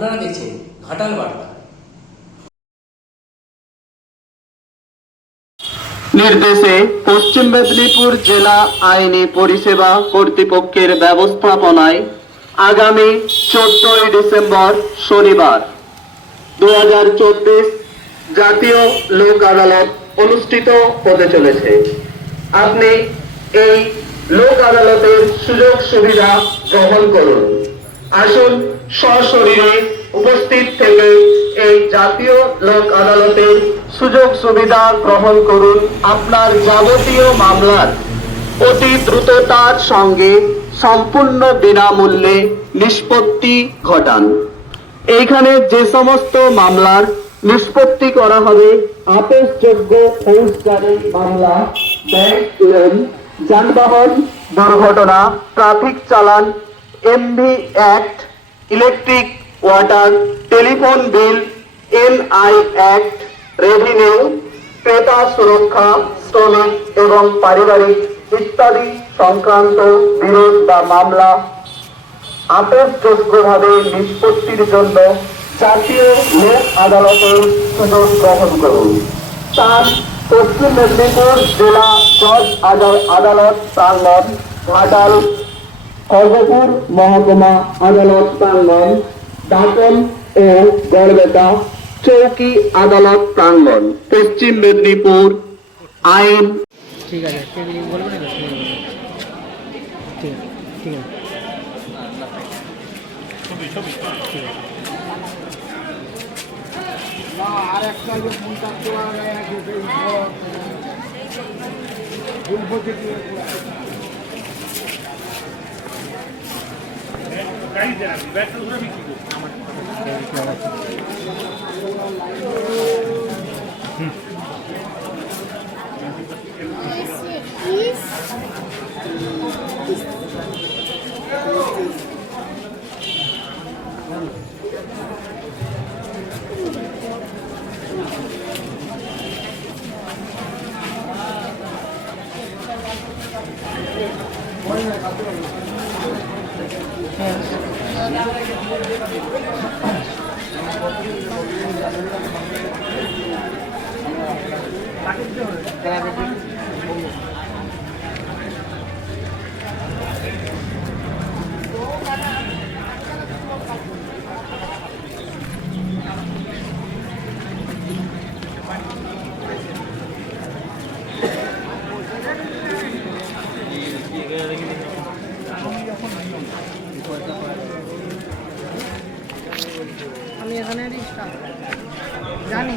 আপনারা দেখছেন ঘাটাল বার্তা। নির্দেশে পশ্চিম মেদিনীপুর জেলা আইনি পরিষেবা কর্তৃপক্ষের ব্যবস্থাপনায় আগামী চোদ্দই ডিসেম্বর শনিবার দু হাজার চব্বিশ জাতীয় লোক আদালত অনুষ্ঠিত হতে চলেছে। আপনি এই লোক আদালতের সুযোগ সুবিধা গ্রহণ করুন। আসুন সশরীরে উপস্থিত থেকে এই জাতীয় লোক আদালতের সুযোগ সুবিধা গ্রহণ করুন আপনার যাবতীয় মামলার। অতি দ্রুততার সঙ্গে সম্পূর্ণ বিনামূল্যে নিষ্পত্তি ঘটান। এইখানে যে সমস্ত মামলার নিষ্পত্তি করা হবে আপেসযোগ্য ফৌজদারি মামলা, ব্যাংক লোন, যানবাহন, দুর্ঘটনা, traffic challan, MV act, electric water telephone bill NI act revenue ক্রেতা সুরক্ষা শ্রমিক এবং পারিবারিক ইত্যাদি সংক্রান্ত বিরোধ বা মামলা আপসযোগ্যভাবে নিষ্পত্তির জন্য জাতীয় লোক আদালতের সুযোগ গ্রহণ করুন। তার পশ্চিম মেদিনীপুর জেলা জজ আদাল- আদালত প্রাঙ্গন ঘাটাল, খড়গপুর মহকুমা আদালত প্রাঙ্গন দাপন ও গড়বেতা চৌকি আদালত প্রাঙ্গন পশ্চিম মেদিনীপুর আইন। ঠিক আছে আছে ঠিক আছে আমি স্টাফ জানি।